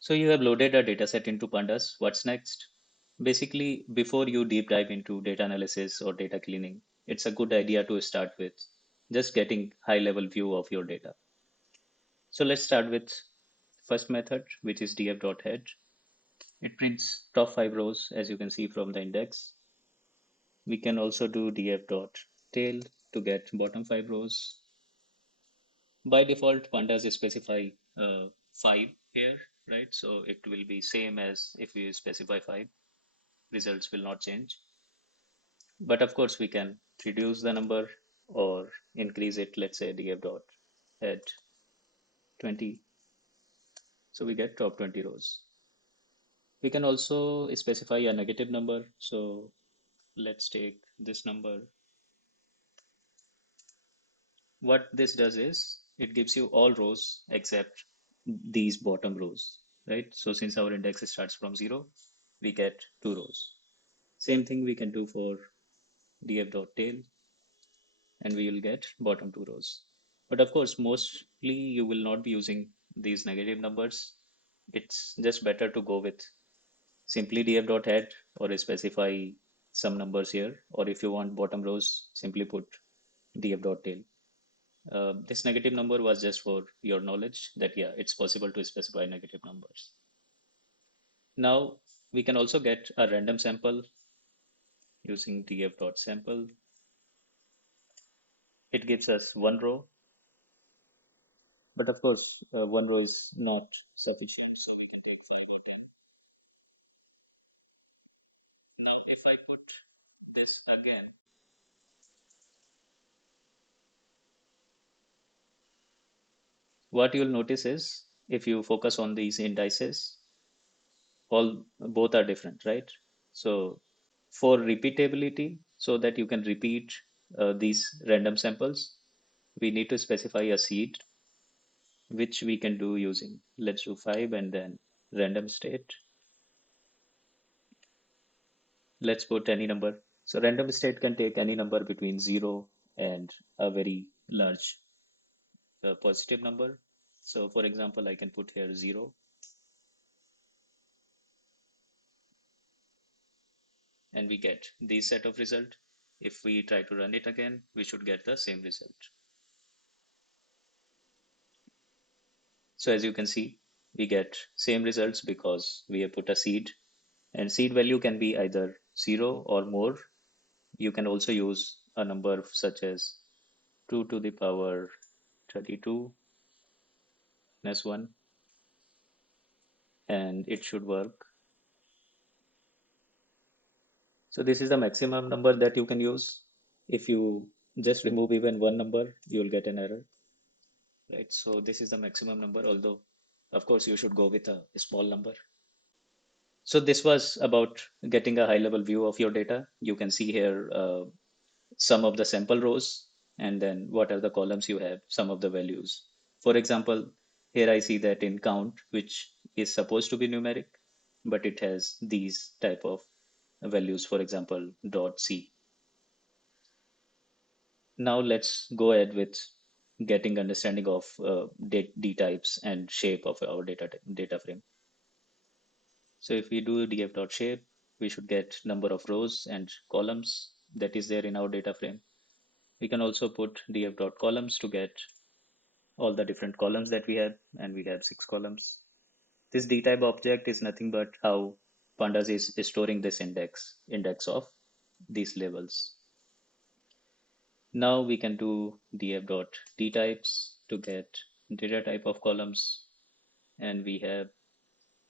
So you have loaded a dataset into Pandas. What's next? Basically, before you deep dive into data analysis or data cleaning, it's a good idea to start with just getting high level view of your data. So let's start with first method, which is df.head. It prints top 5 rows, as you can see from the index. We can also do df.tail to get bottom 5 rows. By default, pandas specify 5 here, right? So it will be same as if we specify 5, results will not change. But of course, we can reduce the number or increase it, let's say df.head 20. So we get top 20 rows. We can also specify a negative number. So let's take this number. What this does is it gives you all rows except these bottom rows, right? So since our index starts from 0, we get 2 rows. Same thing we can do for df.tail, and we will get bottom 2 rows. But of course, mostly you will not be using these negative numbers. It's just better to go with simply df.head or specify some numbers here. Or if you want bottom rows, simply put df.tail. This negative number was just for your knowledge that, yeah, it's possible to specify negative numbers. Now, we can also get a random sample using df.sample. It gives us 1 row, but of course, 1 row is not sufficient, so we can take 5 or 10. Now, if I put this again, what you'll notice is if you focus on these indices, all both are different, right? So for repeatability, so that you can repeat these random samples, we need to specify a seed, which we can do using, let's do 5 and then random state. Let's put any number. So random state can take any number between 0 and a very large positive number. So for example, I can put here 0, and we get this set of result. If we try to run it again, we should get the same result. So as you can see, we get same results because we have put a seed, and seed value can be either 0 or more. You can also use a number such as 2 to the power 32 minus 1, and it should work. So this is the maximum number that you can use. If you just remove even one number, you'll get an error, right? So this is the maximum number, although of course you should go with a small number. So this was about getting a high level view of your data. You can see here some of the sample rows, and then what are the columns you have, some of the values. For example, here I see that in count, which is supposed to be numeric, but it has these type of values, for example, dot C. Now let's go ahead with getting understanding of D types and shape of our data frame. So if we do df.shape, we should get number of rows and columns that is there in our data frame. We can also put df.columns to get all the different columns that we have, and we have 6 columns. This dtype object is nothing but how pandas is storing this index of these labels. Now we can do df.dtypes to get data type of columns, and we have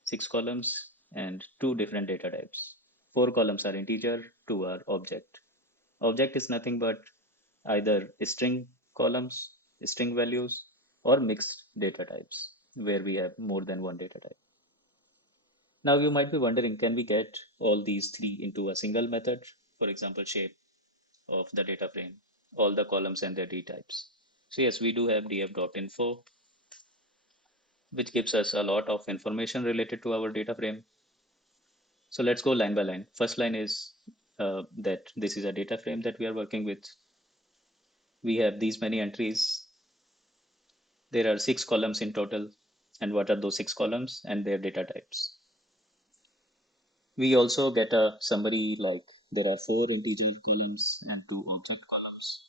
6 columns and 2 different data types. 4 columns are integer, 2 are object. Object is nothing but either string columns, string values, or mixed data types where we have more than one data type. Now you might be wondering, can we get all these 3 into a single method? For example, shape of the data frame, all the columns and their D types. So yes, we do have df.info, which gives us a lot of information related to our data frame. So let's go line by line. First line is that this is a data frame that we are working with. We have these many entries. There are 6 columns in total. and what are those six columns and their data types. We also get a summary like there are four integer columns and two object columns.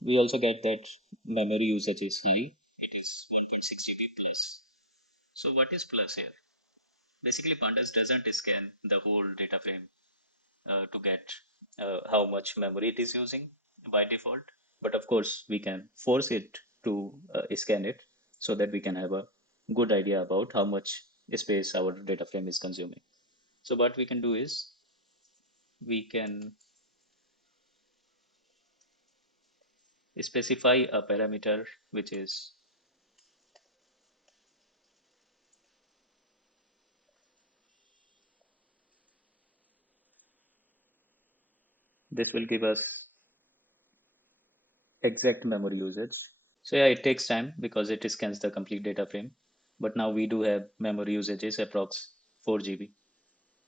We also get that memory usage is high. It is 1.6 GB plus. So what is plus here? Basically, Pandas doesn't scan the whole data frame to get how much memory it is using by default. But of course, we can force it to scan it so that we can have a good idea about how much space our data frame is consuming. So what we can do is we can specify a parameter which is this will give us exact memory usage. So yeah, it takes time because it scans the complete data frame. But now we do have memory usages approx 4 GB.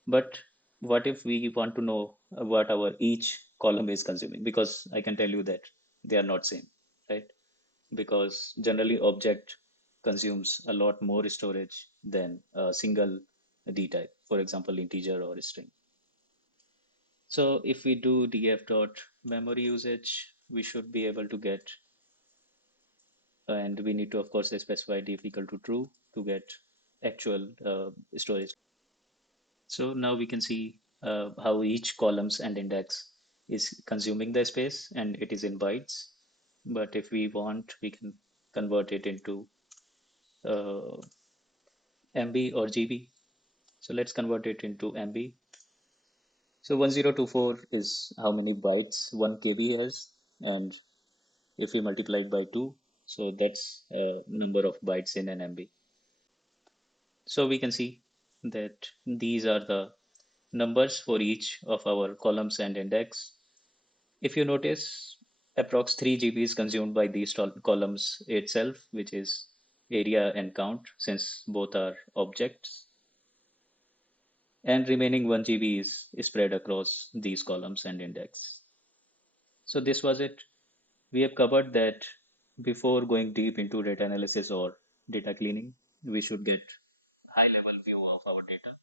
But what if we want to know what our each column is consuming? Because I can tell you that they are not same, right? Because generally object consumes a lot more storage than a single D type, for example, integer or string. So if we do df dot memory usage, we should be able to get, and we need to of course specify def equal to true to get actual storage. So now we can see how each columns and index is consuming the space and it is in bytes. But if we want, we can convert it into uh, MB or GB. So let's convert it into MB. So 1024 is how many bytes 1 KB has, and if we multiply it by 2, so that's number of bytes in an MB. So we can see that these are the numbers for each of our columns and index. If you notice, approx 3 GB is consumed by these columns itself, which is area and count, since both are objects, and remaining 1 GB is spread across these columns and index. So this was it. We have covered that before going deep into data analysis or data cleaning, we should get high level view of our data.